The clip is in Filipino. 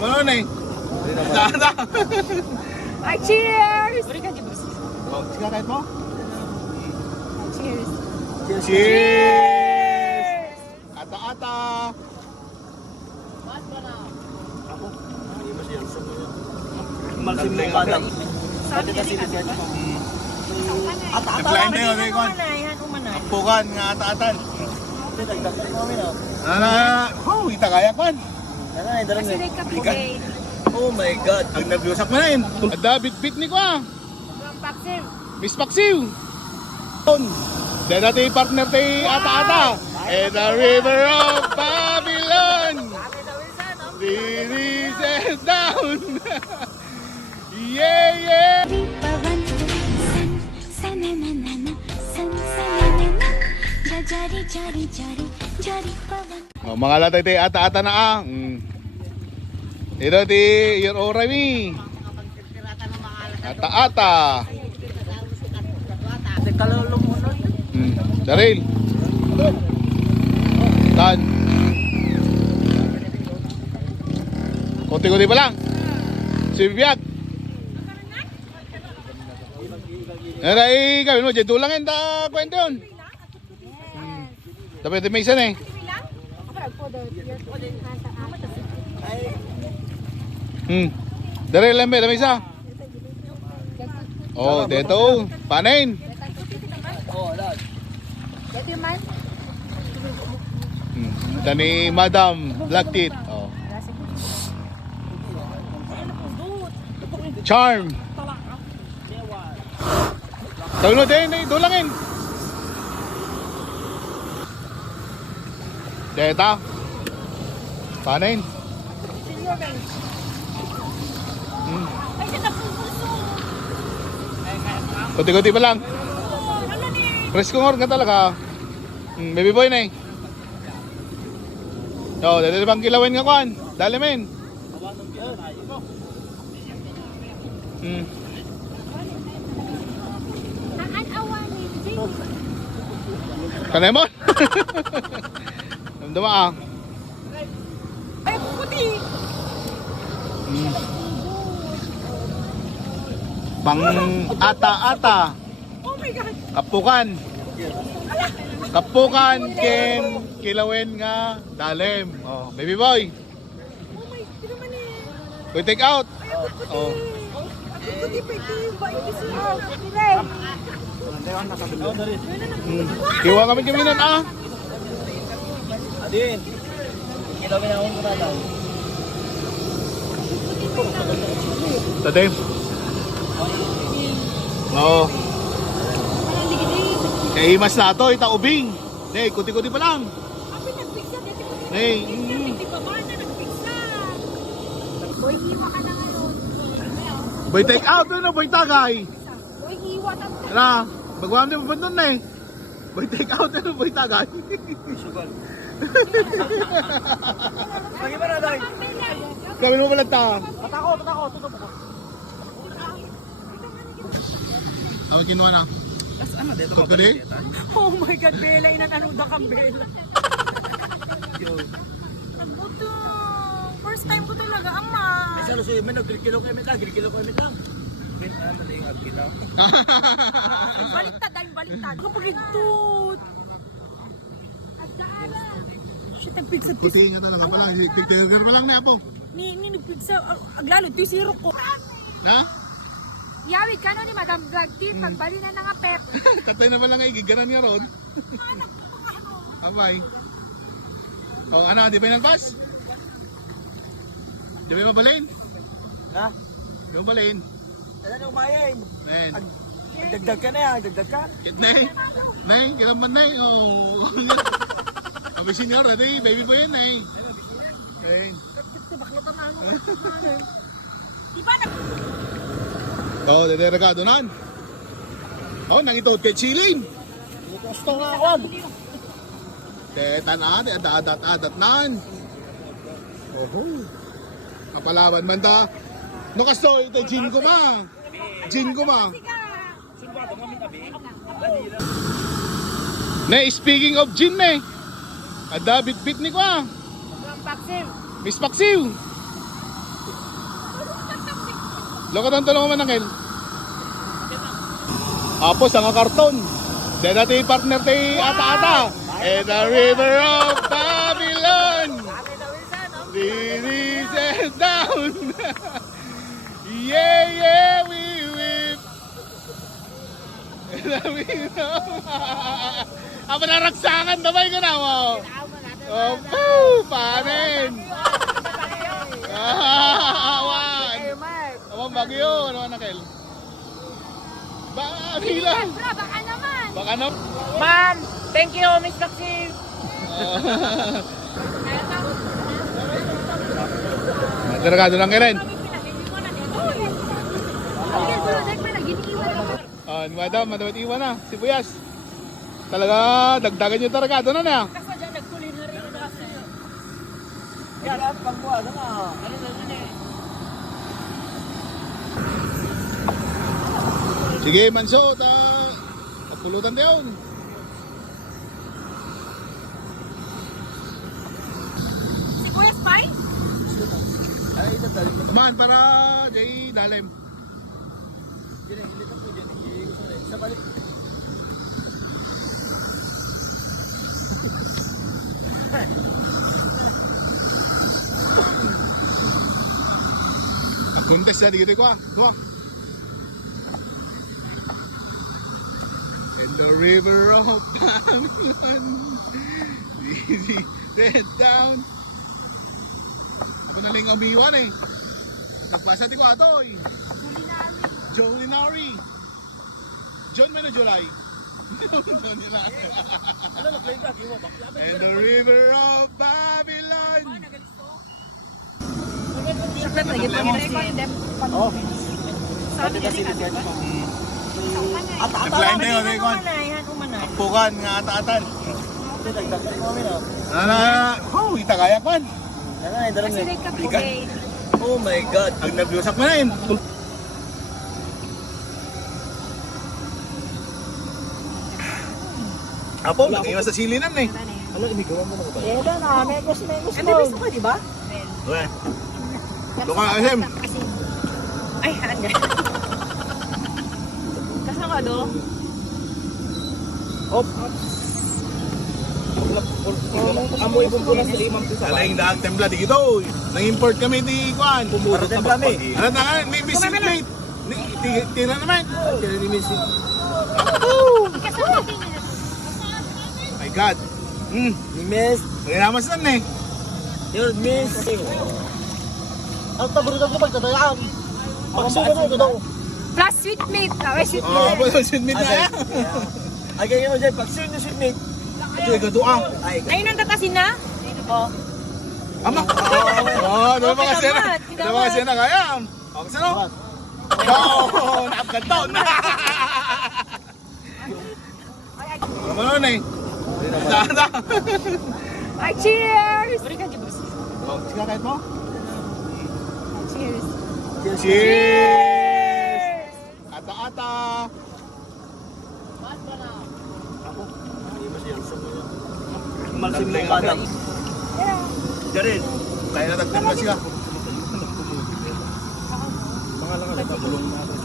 Ano na eh? Dada. Ay, cheers! Oh, sige kahit mo? Cheers! Cheers! Ata-ata! Malsim mo ka lang. Sabi kasi Nag-line na yun, Raycon. Pukan nga ata-atan. Oh, kita kaya kan. Oh my God. Ang nag-usap mo na yun. Bit ni ko ah. Paksim! Miss Paksiw. Dahil dati partner tayo ata-ata. And the river of Babylon. Releases down. Yeah, yeah. Oh, mga latay tayo ata-ata na ah. Ito ti your orami. Ata-ata. Daril. Tan. Kunti-kunti pa lang. Sibiyag. Naray, gawin mo, dyan tulangin ta kwento yun. Dapat may isa na eh. Daril lang ba, may isa. Oh, dito. Panin. Ito ni Madam Black Teeth. Oh. Charm. Tawin mo din, dulangin. Deta. Panin. Kunti-kunti pa lang. Presko ngor nga talaga. Baby boy na eh. Yo, dito bang kilawin nga kuan? Dali men. Kanay mo? Namdama ah. Ay, puti! Pang ata-ata. Oh my God! Kapukan. Kapukan ken kilawin nga dalim. Oh, baby boy. Oh my, di naman eh. We take out. Ay, ako puti. Oh. Ako puti pa ito yung bait kasi. Pilay. Kiwa kami kaminan ah. Adin. Kilawin ako ko na lang. Tadim. Oo. Kaya imas na ito, itaubing. Nay, kuti-kuti pa lang. Abi, nagpiksa. Dito ko dito. Nay. Hindi ba ba na nagpiksa? Boy, hiwa ka na ngayon. Boy take out, ano, boy tagay. Boy, hiwa na. Ano, magwam din mo nun eh. Boy take out, ano, boy tagay. Sugal. Lagi ba na dahil? Gawin mo pala ta. Tatako, tutup ako. Ako kinuha na. Las ano dito Kut ko di? Oh my God, Bella. Inananuda kang Bella. Buto. First time ko talaga, ama. Isa lo suyo, may nagkilo kayo lang. Ben, mali yung agkila. Baliktad, dahil baliktad. Kapag igtut. Shit, nagpigsa. Kuti nyo talaga pala. Tigtigar pa lang na po. Ni nagpigsa. Aglalod, ito yung siro ko. Na? Yawid ka no ni Madam Black Teeth, pagbali na nga pep. Katay na pala nga igigaran niya ron. Abay. Oh, ano, di ba yung nagpas? Di ba yung mabalin? Ha? Yung balin. Ano na umayin? Men. Dagdag ka na yan, dagdag ka. Kit na eh. Nay, kilaman na eh. Oh. Abay senior, adi, baby po yan eh. Eh. Baklatan na ano. Di ba nag... Oh, dederegado nan. Oh, nangitod kay Chilin. Gusto nga ako. Tetan ate, adat nan. Oho. Kapalaban man ta. No kasto ito gin ko ma. Gin ko ma. Na speaking of gin eh. Ada bit ni ko ah. Paksim. Miss Paksiw. Lokatan tulungan man Angel. Apos ang karton. Then natin partner tayo ata-ata. And the river of Babylon. Releases down. Yeah, yeah, we whip. Apa naragsakan damay ka na mo? Oh, panin. Awan. Awan bagyo, ano Angel? Babylon. Baka naman. Baka na. Ma'am, thank you, Miss Maxine. Targado lang kailan. Madam, madawat iwan na. Sibuyas. Talaga, dagdagan yung targado na na. Yan, at pagbuha na nga. Sige, Manso, pulutan tayo. Sibuyas pie? Ay, ito talim na. Tamaan para Jay Dalim. Yan, ilit ang pwede. Sa balik. Ang contest na, dito ko ah. Tuwa. In the river of Babylon, easy, head down. Ako na lang umiwan eh. Nagpasa di ko ato eh. Jolinari. John Meno July. Jolinari. Ano na, play back? Yung bakla. In the river of Babylon. Sakit lagi pa Oh. Sabi kasi ni Ted. Nag-blind tayo, okay, Kon. Pukan nga ata-atan. Ito, dagdagan mo kami na. Oh, itagaya Kon. Yan nga, dalang Kasi eh. rin kapugay. Oh my God. Ang nag-usap mo na yun. Apo, nag-iwas sa silinan eh. Ano, imigawan mo na ba? Eh, doon na, mekos mo. Ano di ba? Okay. Tuka, Asim. Ay, handa. Kasama do? Hop. Amoy bumpulas sa limang pisa. Alaing daag templa di ito. Nang-import kami di Kwan. Pumuro templa mi. Ano na nga, may visit plate. Tira naman. Tira ni Missy. Kasama din nila. My God. Ni Miss. Pagkinamas lang eh. Your Miss. Ang taburutan ko pagtatayaan. Pagsugan mo ito daw. Plus sweet meat. Okay, sweet Oo, meat. po, sinmit na yan. Ay, ganyan mo dyan. Pagsugan yung sweetmate. Ito, ikaw Ay, Ayun ang tatasin na? Ama. Oo, doon mga sena. Doon mga sena kaya. O, kasi no? Oo, naapkantaon na. Ano nun eh? Sana. Ay, cheers! Oh, sige kahit mo? Cheers. Cheers! Ata-ata! malsim mo ka na. Jarin. Kaya na tagtang na siya. Mga lang, pabulong na.